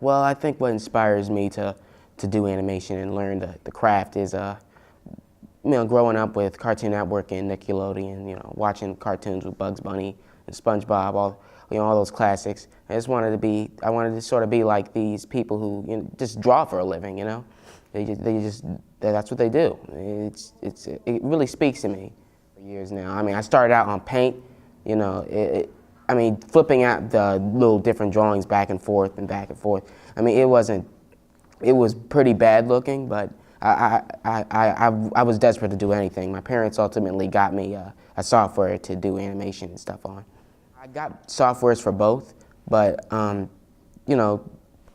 Well, I think what inspires me to do animation and learn the craft is, growing up with Cartoon Network and Nickelodeon, watching cartoons with Bugs Bunny and SpongeBob, all those classics. I wanted to sort of be like these people who just draw for a living, that's what they do. It really speaks to me for years now. I mean, I started out on paint, flipping out the little different drawings back and forth and back and forth. I mean, it was pretty bad looking, but I was desperate to do anything. My parents ultimately got me a software to do animation and stuff on. I got softwares for both, but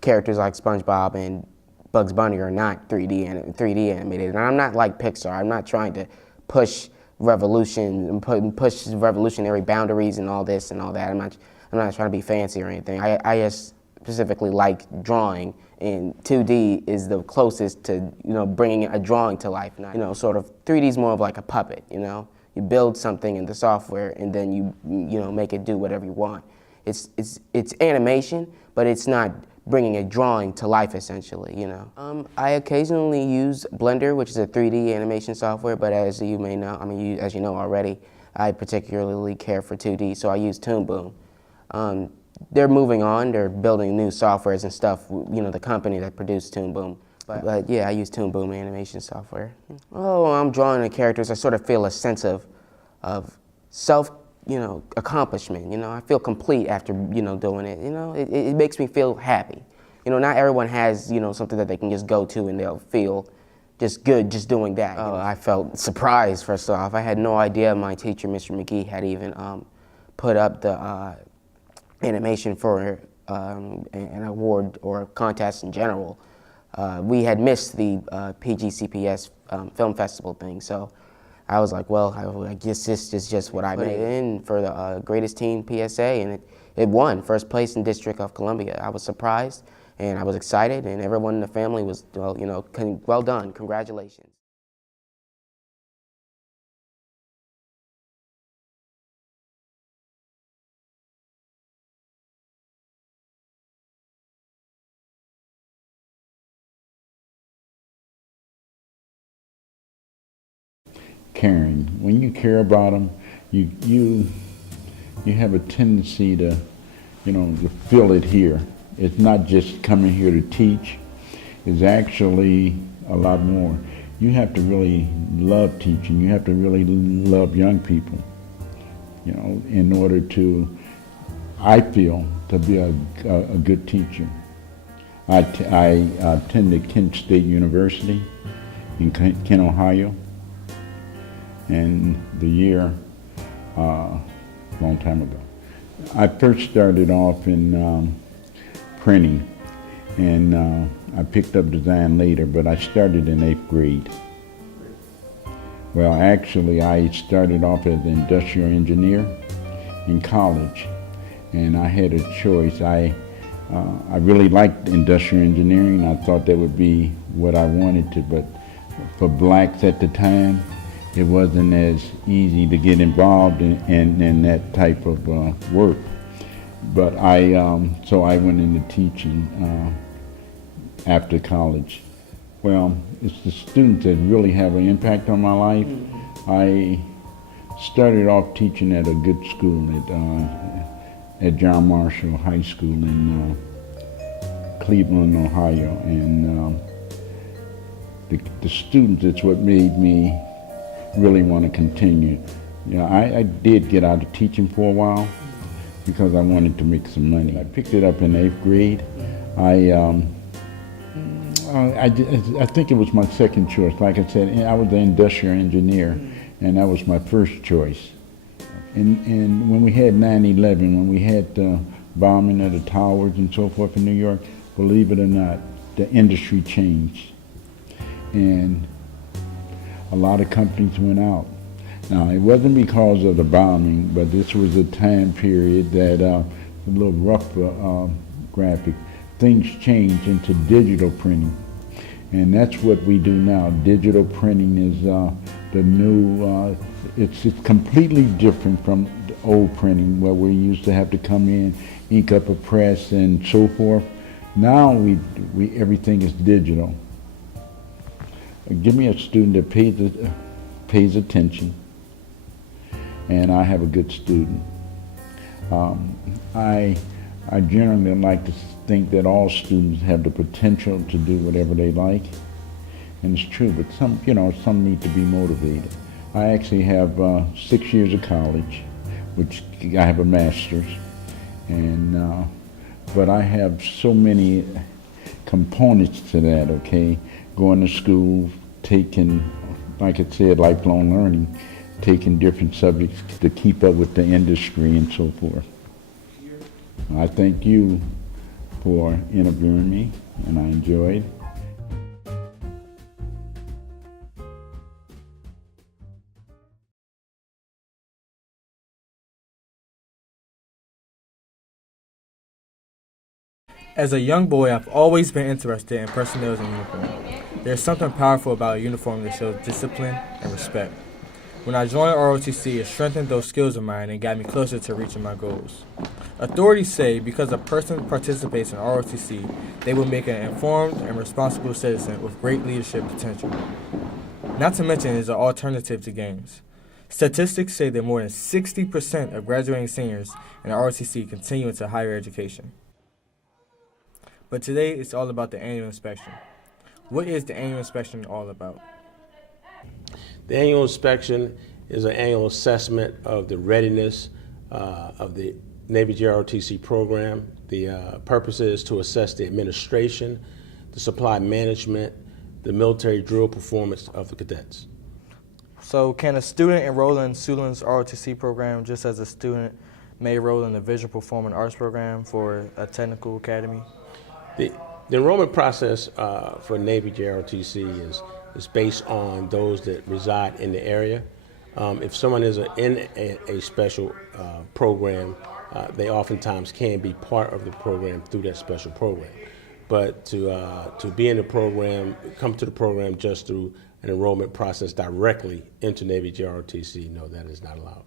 characters like SpongeBob and Bugs Bunny are not 3D animated, and I'm not like Pixar. I'm not trying to push revolution and push revolutionary boundaries and all this and all that. I'm not trying to be fancy or anything. I just specifically like drawing, and 2D is the closest to bringing a drawing to life. Not, sort of 3D is more of like a puppet. You build something in the software and then you make it do whatever you want. It's animation, but it's not bringing a drawing to life, essentially, I occasionally use Blender, which is a 3D animation software, but as you may know, as you know already, I particularly care for 2D, so I use Toon Boom. They're moving on, they're building new softwares and stuff, the company that produced Toon Boom. But yeah, I use Toon Boom animation software. Oh, I'm drawing the characters, I sort of feel a sense of self, accomplishment. I feel complete after, doing it. It makes me feel happy. Not everyone has, something that they can just go to and they'll feel just good just doing that. Oh, I felt surprised, first off. I had no idea my teacher, Mr. McGee, had even put up the animation for an award or a contest in general. We had missed the PGCPS film festival thing, so I was like, well, I guess this is just what I made in for the greatest teen PSA, and it won first place in District of Columbia. I was surprised, and I was excited, and everyone in the family was, well done, congratulations. Caring. When you care about them, you have a tendency to, to feel it here. It's not just coming here to teach. It's actually a lot more. You have to really love teaching. You have to really love young people, in order to, I feel, to be a good teacher. I attended Kent State University in Kent, Ohio. And the year, long time ago. I first started off in printing, and I picked up design later, but I started in 8th grade. Well, actually, I started off as an industrial engineer in college, and I had a choice. I really liked industrial engineering. I thought that would be what I wanted to, but for blacks at the time, it wasn't as easy to get involved in that type of work. But so I went into teaching after college. Well, it's the students that really have an impact on my life. I started off teaching at a good school at John Marshall High School in Cleveland, Ohio. And the students, it's what made me really want to continue. I did get out of teaching for a while because I wanted to make some money. I picked it up in 8th grade. I think it was my second choice. Like I said, I was an industrial engineer, and that was my first choice. And when we had 9/11, when we had the bombing of the towers and so forth in New York, believe it or not, the industry changed. And a lot of companies went out. Now, it wasn't because of the bombing, but this was a time period that, a little rough graphic, things changed into digital printing. And that's what we do now. Digital printing is the new, it's completely different from the old printing where we used to have to come in, ink up a press and so forth. Now everything is digital. Give me a student that pays attention, and I have a good student. I generally like to think that all students have the potential to do whatever they like, and it's true. But some need to be motivated. I actually have 6 years of college, which I have a master's, and but I have so many components to that. Okay, going to school, taking, like I said, lifelong learning, taking different subjects to keep up with the industry and so forth. I thank you for interviewing me, and I enjoyed. As a young boy, I've always been interested in personnel in uniform. There's something powerful about a uniform that shows discipline and respect. When I joined ROTC, it strengthened those skills of mine and got me closer to reaching my goals. Authorities say because a person participates in ROTC, they will make an informed and responsible citizen with great leadership potential. Not to mention, it is an alternative to games. Statistics say that more than 60% of graduating seniors in ROTC continue into higher education. But today, it's all about the annual inspection. What is the annual inspection all about? The annual inspection is an annual assessment of the readiness of the Navy JROTC program. The purpose is to assess the administration, the supply management, the military drill performance of the cadets. So can a student enroll in Suitland's ROTC program just as a student may enroll in the Visual Performing Arts program for a technical academy? The enrollment process for Navy JROTC is based on those that reside in the area. If someone is in a special program, they oftentimes can be part of the program through that special program. But to be in the program, come to the program just through an enrollment process directly into Navy JROTC, no, that is not allowed.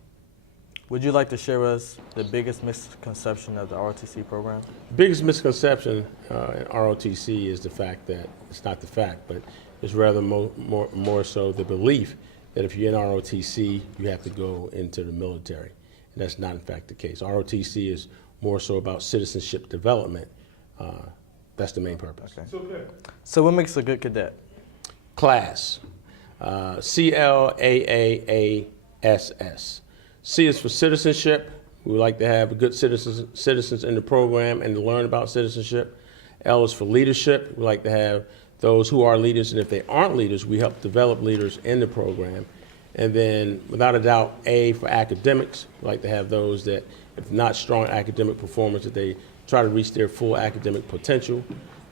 Would you like to share with us the biggest misconception of the ROTC program? The biggest misconception in ROTC is the fact that, it's not the fact, but it's rather more so the belief that if you're in ROTC, you have to go into the military. And that's not in fact the case. ROTC is more so about citizenship development. That's the main purpose. Okay. So what makes a good cadet? Class. CLAASS. C is for citizenship. We would like to have good citizens in the program and to learn about citizenship. L is for leadership. We like to have those who are leaders, and if they aren't leaders, we help develop leaders in the program. And then, without a doubt, A for academics. We like to have those that, if not strong academic performance, that they try to reach their full academic potential.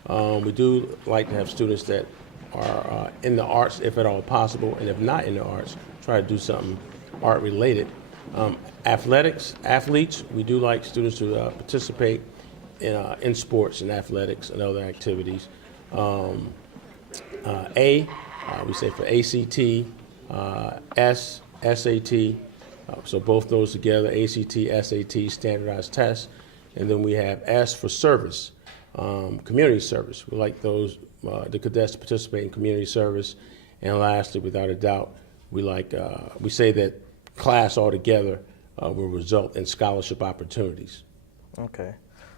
We do like to have students that are in the arts, if at all possible, and if not in the arts, try to do something art-related. Athletes, we do like students to participate in sports and athletics and other activities. We say for ACT, S, SAT, so both those together, ACT, SAT, standardized tests. And then we have S for service, community service. We like those, the cadets to participate in community service. And lastly, without a doubt, we say that class altogether will result in scholarship opportunities. Okay.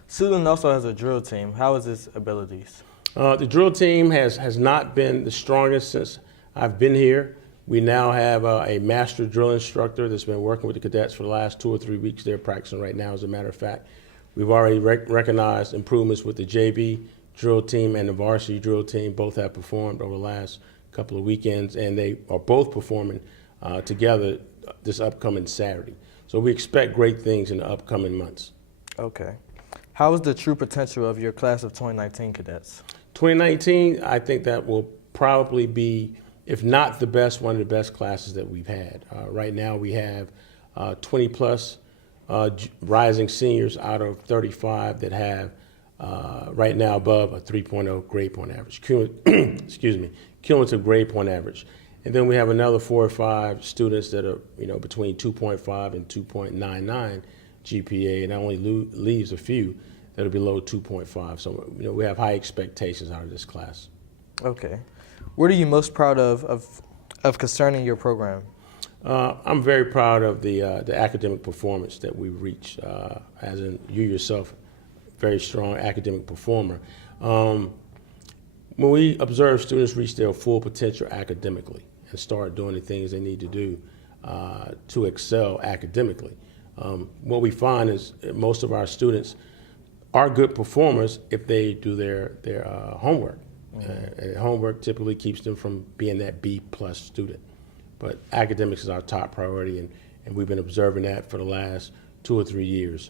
Suitland also has a drill team. How is its abilities? The drill team has not been the strongest since I've been here. We now have a master drill instructor that's been working with the cadets for the last 2 or 3 weeks. They're practicing right now, as a matter of fact. We've already recognized improvements with the JV drill team and the varsity drill team. Both have performed over the last couple of weekends, and they are both performing together this upcoming Saturday. So we expect great things in the upcoming months. Okay. How is the true potential of your class of 2019 cadets? 2019, I think that will probably be, if not the best, one of the best classes that we've had. Right now we have 20 plus rising seniors out of 35 that have right now above a 3.0 grade point average, excuse me, cumulative grade point average. And then we have another 4 or 5 students that are, between 2.5 and 2.99 GPA, and that only leaves a few that are below 2.5. So, we have high expectations out of this class. Okay. What are you most proud of concerning your program? I'm very proud of the academic performance that we've reached, as in you yourself, very strong academic performer. When we observe students reach their full potential academically and start doing the things they need to do to excel academically, what we find is that most of our students are good performers if they do their homework. And homework typically keeps them from being that B+ student. But academics is our top priority, and we've been observing that for the last 2 or 3 years.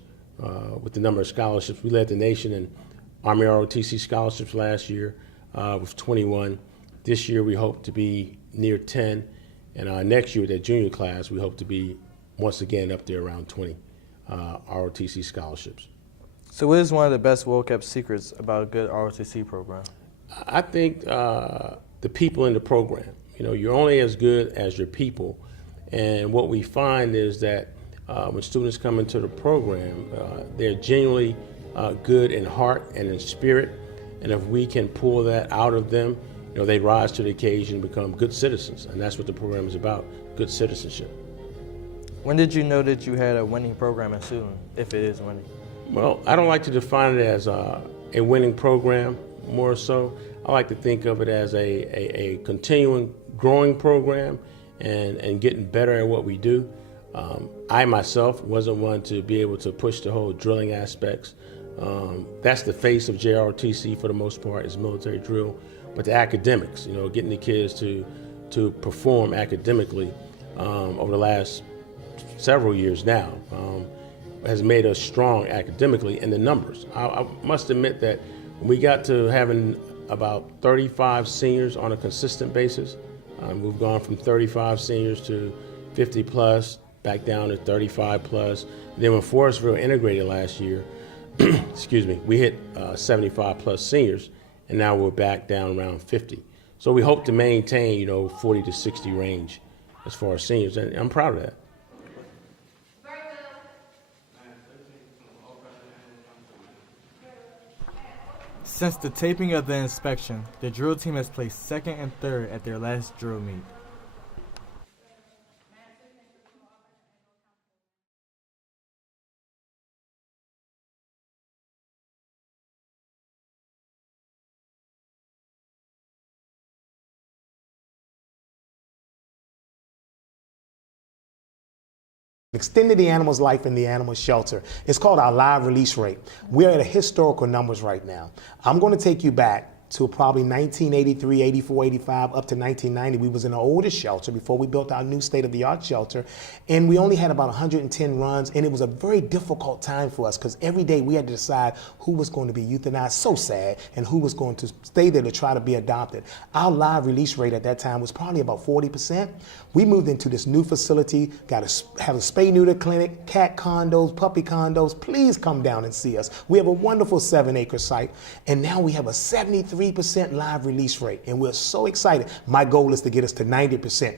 With the number of scholarships, we led the nation in Army ROTC scholarships last year with 21. This year we hope to be near 10, and next year, that junior class, we hope to be once again up there around 20 ROTC scholarships. So what is one of the best well-kept secrets about a good ROTC program? I think the people in the program. You're only as good as your people, and what we find is that when students come into the program, they're genuinely good in heart and in spirit, and if we can pull that out of them, they rise to the occasion and become good citizens, and that's what the program is about, good citizenship. When did you know that you had a winning program in Suitland, if it is winning? Well, I don't like to define it as a winning program, more so. I like to think of it as a continuing growing program and getting better at what we do. I myself wasn't one to be able to push the whole drilling aspects. That's the face of JROTC for the most part, is military drill. But the academics, getting the kids to perform academically over the last several years now has made us strong academically in the numbers. I must admit that when we got to having about 35 seniors on a consistent basis, we've gone from 35 seniors to 50 plus, back down to 35 plus. Then when Forestville integrated last year, excuse me, we hit 75 plus seniors, and now we're back down around 50. So we hope to maintain, 40 to 60 range as far as seniors, and I'm proud of that. Since the taping of the inspection, the drill team has placed second and third at their last drill meet. Extended the animal's life in the animal shelter. It's called our live release rate. We're at a historical numbers right now. I'm going to take you back to probably 1983, 84, 85, up to 1990. We was in an older shelter before we built our new state-of-the-art shelter, and we only had about 110 runs, and it was a very difficult time for us because every day we had to decide who was going to be euthanized, so sad, and who was going to stay there to try to be adopted. Our live release rate at that time was probably about 40%. We moved into this new facility, have a spay-neuter clinic, cat condos, puppy condos. Please come down and see us. We have a wonderful 7-acre site, and now we have a 73% live release rate, and we're so excited. My goal is to get us to 90%.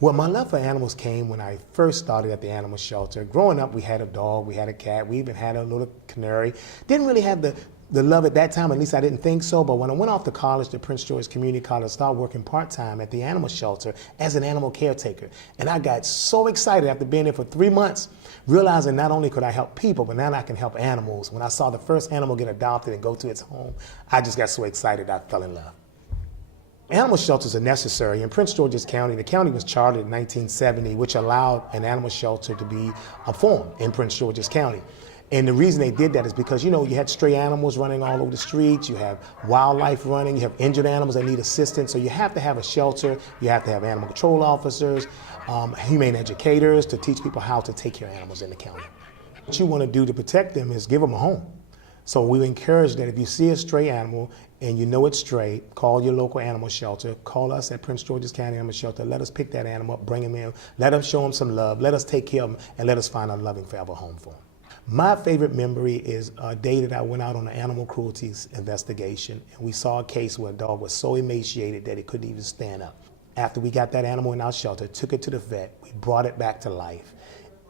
Well, my love for animals came when I first started at the animal shelter. Growing up, we had a dog, we had a cat, we even had a little canary. Didn't really have the love at that time, at least I didn't think so, but when I went off to college, to Prince George Community College, I started working part-time at the animal shelter as an animal caretaker. And I got so excited after being there for 3 months, realizing not only could I help people, but now I can help animals. When I saw the first animal get adopted and go to its home, I just got so excited I fell in love. Animal shelters are necessary. In Prince George's County, the county was chartered in 1970, which allowed an animal shelter to be formed in Prince George's County. And the reason they did that is because, you had stray animals running all over the streets, you have wildlife running, you have injured animals that need assistance, so you have to have a shelter, you have to have animal control officers, humane educators to teach people how to take care of animals in the county. What you want to do to protect them is give them a home. So we encourage that if you see a stray animal and you know it's stray, call your local animal shelter, call us at Prince George's County Animal Shelter, let us pick that animal up, bring him in, let us show him some love, let us take care of him, and let us find a loving forever home for him. My favorite memory is a day that I went out on an animal cruelty investigation, and we saw a case where a dog was so emaciated that it couldn't even stand up. After we got that animal in our shelter, took it to the vet, we brought it back to life.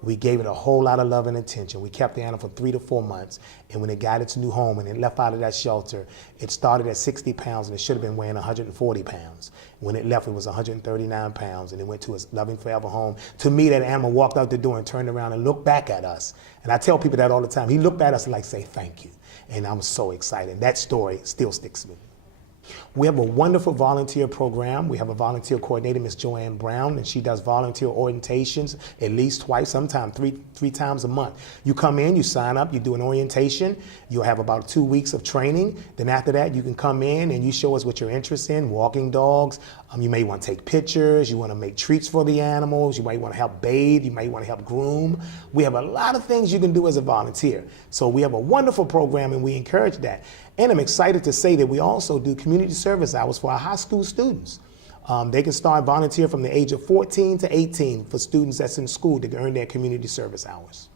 We gave it a whole lot of love and attention. We kept the animal for 3 to 4 months, and when it got its new home and it left out of that shelter, it started at 60 pounds and it should have been weighing 140 pounds. When it left, it was 139 pounds, and it went to its loving forever home. To me, that animal walked out the door and turned around and looked back at us. And I tell people that all the time. He looked at us like, say, thank you. And I'm so excited. That story still sticks with me. We have a wonderful volunteer program. We have a volunteer coordinator, Miss Joanne Brown, and she does volunteer orientations at least twice, sometimes three times a month. You come in, you sign up, you do an orientation. You'll have about 2 weeks of training. Then after that, you can come in and you show us what you're interested in, walking dogs. You may want to take pictures. You want to make treats for the animals. You might want to help bathe. You might want to help groom. We have a lot of things you can do as a volunteer. So we have a wonderful program, and we encourage that. And I'm excited to say that we also do community service hours for our high school students. They can start volunteer from the age of 14 to 18 for students that's in school to earn their community service hours.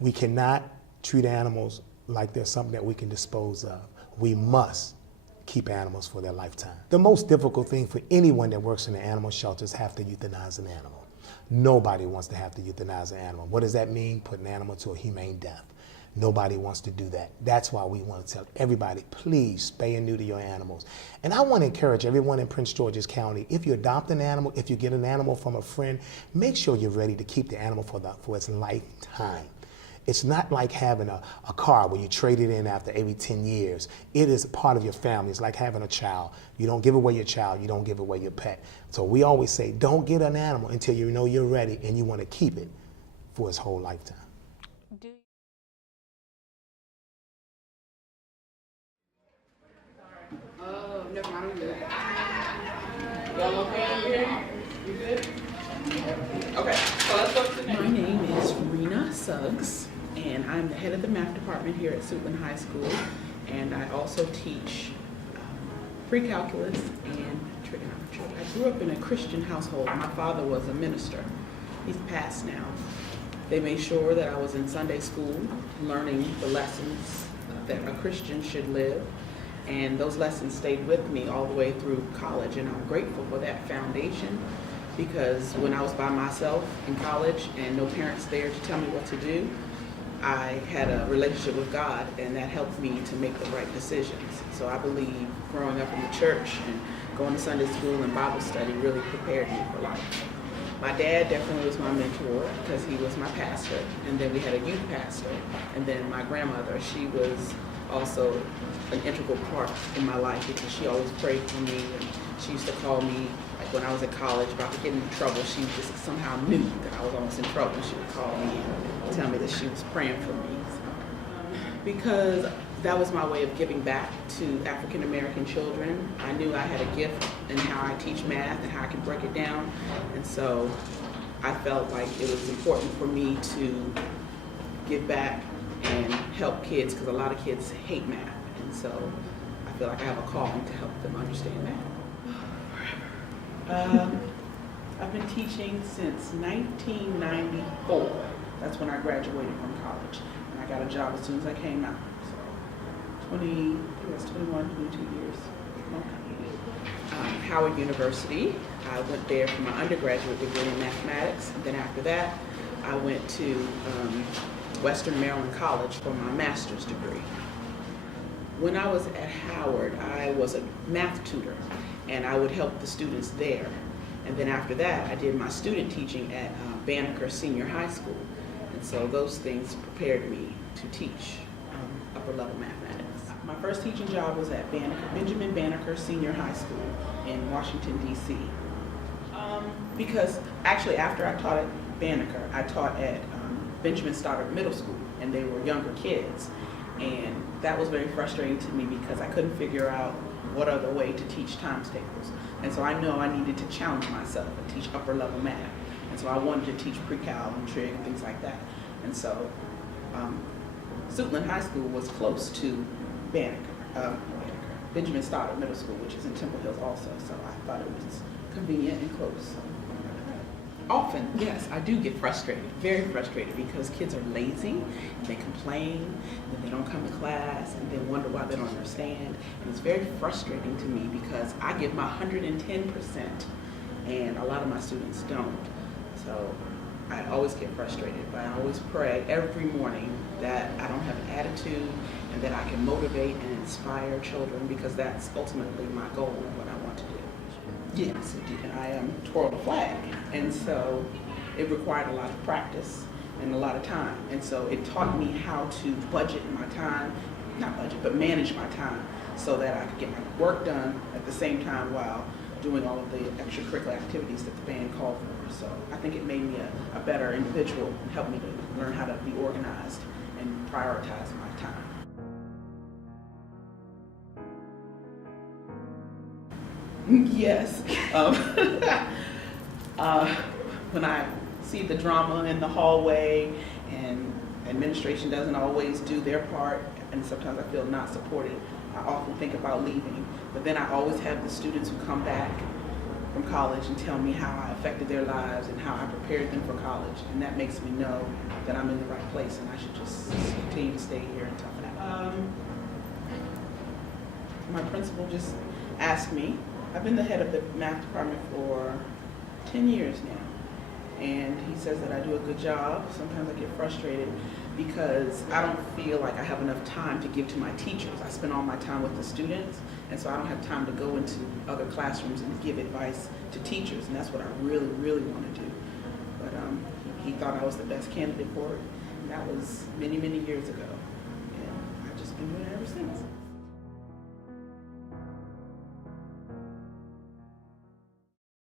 We cannot treat animals like they're something that we can dispose of. We must keep animals for their lifetime. The most difficult thing for anyone that works in the animal shelter is have to euthanize an animal. Nobody wants to have to euthanize an animal. What does that mean? Put an animal to a humane death. Nobody wants to do that. That's why we want to tell everybody, please spay and neuter your animals. And I want to encourage everyone in Prince George's County, if you adopt an animal, if you get an animal from a friend, make sure you're ready to keep the animal for its lifetime. It's not like having a car where you trade it in after every 10 years. It is part of your family. It's like having a child. You don't give away your child. You don't give away your pet. So we always say, don't get an animal until you know you're ready and you want to keep it for its whole lifetime. Oh, never mind, I'm good. Y'all okay over here? You good? Okay, so let's go to the next. My name is Rena Suggs, and I'm the head of the math department here at Suitland High School, and I also teach pre-calculus and trigonometry. I grew up in a Christian household. My father was a minister. He's passed now. They made sure that I was in Sunday school, learning the lessons that a Christian should live. And those lessons stayed with me all the way through college, and I'm grateful for that foundation, because when I was by myself in college and no parents there to tell me what to do, I had a relationship with God, and that helped me to make the right decisions. So I believe growing up in the church and going to Sunday school and Bible study really prepared me for life. My dad definitely was my mentor because he was my pastor, and then we had a youth pastor, and then my grandmother, she was also an integral part in my life because she always prayed for me, and she used to call me, like when I was in college, about to get into trouble, she just somehow knew that I was almost in trouble. She would call me and tell me that she was praying for me. Because that was my way of giving back to African American children. I knew I had a gift in how I teach math and how I can break it down, and so I felt like it was important for me to give back and help kids, because a lot of kids hate math, and so I feel like I have a calling to help them understand math. I've been teaching since 1994. That's when I graduated from college, and I got a job as soon as I came out. So 21, 22 years. Howard University. I went there for my undergraduate degree in mathematics, and then after that I went to Western Maryland College for my master's degree. When I was at Howard, I was a math tutor, and I would help the students there. And then after that, I did my student teaching at Banneker Senior High School. And so those things prepared me to teach upper level mathematics. My first teaching job was at Benjamin Banneker Senior High School in Washington, D.C. Because actually after I taught at Banneker, I taught at Benjamin Stoddard Middle School, and they were younger kids. And that was very frustrating to me because I couldn't figure out what other way to teach times tables. And so I know I needed to challenge myself and teach upper level math. And so I wanted to teach pre-cal and trig and things like that. And so Suitland High School was close to Benjamin Stoddard Middle School, which is in Temple Hills also. So I thought it was convenient and close. Often, yes, I do get frustrated, very frustrated, because kids are lazy, and they complain, and then they don't come to class, and then wonder why they don't understand. And it's very frustrating to me because I give my 110%, and a lot of my students don't. So I always get frustrated, but I always pray every morning that I don't have an attitude and that I can motivate and inspire children, because that's ultimately my goal and what I want to do. Yes, I twirled a flag, and so it required a lot of practice and a lot of time, and so it taught me how to budget my time, not budget, but manage my time, so that I could get my work done at the same time while doing all of the extracurricular activities that the band called for. So I think it made me a better individual and helped me to learn how to be organized and prioritize my time. Yes. When I see the drama in the hallway and administration doesn't always do their part, and sometimes I feel not supported, I often think about leaving. But then I always have the students who come back from college and tell me how I affected their lives and how I prepared them for college. And that makes me know that I'm in the right place and I should just continue to stay here and toughen out. My principal just asked me. I've been the head of the math department for 10 years now. And he says that I do a good job. Sometimes I get frustrated because I don't feel like I have enough time to give to my teachers. I spend all my time with the students, and so I don't have time to go into other classrooms and give advice to teachers, and that's what I really, really want to do. But he thought I was the best candidate for it, and that was many, many years ago. And I've just been doing it ever since.